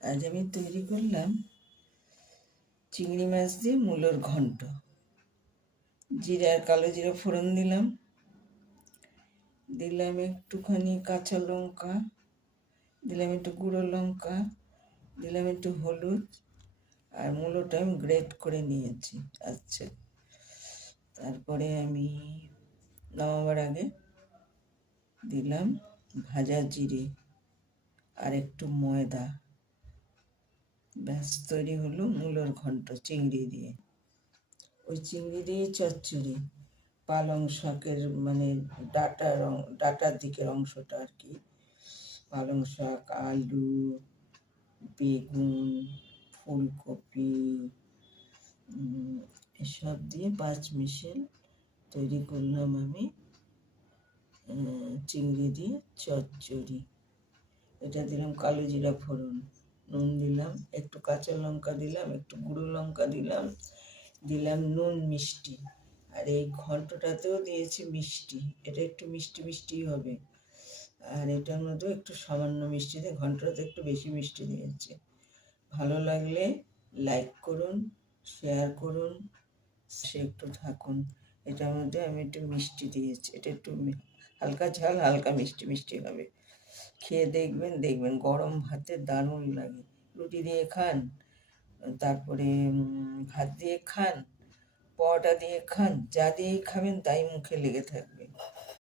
আজ আমি তৈরি করলাম চিংড়ি মাছ দিয়ে মূলোর ঘন্ট। জিরে আর কালো জিরে ফোড়ন দিলাম, দিলাম একটুখানি কাঁচা লঙ্কা, দিলাম একটু গুঁড়ো লঙ্কা, দিলাম একটু হলুদ, আর মূলোটা আমি গ্রেট করে নিয়েছি। আচ্ছা, তারপরে আমি নামাবার আগে দিলাম ভাজা জিরে আর একটু ময়দা। ব্যাস, তৈরি হলো মূলোর ঘন্ট চিংড়ি দিয়ে। ওই চিংড়ি দিয়ে চচ্চড়ি, পালং শাকের মানে ডাটার দিকের অংশটা আর কি, পালং শাক, আলু, বেগুন, ফুলকপি, এসব দিয়ে পাঁচমিশাল তৈরি করলাম আমি চিংড়ি দিয়ে চচ্চড়ি। এটা দিলাম কালো জিরা ফোড়ন, নুন দিলাম, একটু কাঁচা লঙ্কা দিলাম, একটু গুঁড়ো লঙ্কা দিলাম, দিলাম নুন মিষ্টি। আর এই ঘন্টটাতেও দিয়েছি মিষ্টি, এটা একটু মিষ্টি মিষ্টি হবে। আর এটার মধ্যেও একটু সামান্য মিষ্টি দিয়ে, ঘন্টটাতে একটু বেশি মিষ্টি দিয়েছি। ভালো লাগলে লাইক করুন, শেয়ার করুন, সে একটু থাকুন। এটার মধ্যে আমি একটু মিষ্টি দিয়েছি, এটা একটু হালকা ঝাল হালকা মিষ্টি মিষ্টি হবে। খেয়ে দেখবেন গরম ভাতে দারুণ লাগে। রুটি দিয়ে খান, তারপরে ভাত দিয়ে খান, পরোটা দিয়ে খান, যা দিয়েই খাবেন তাই মুখে লেগে থাকবে।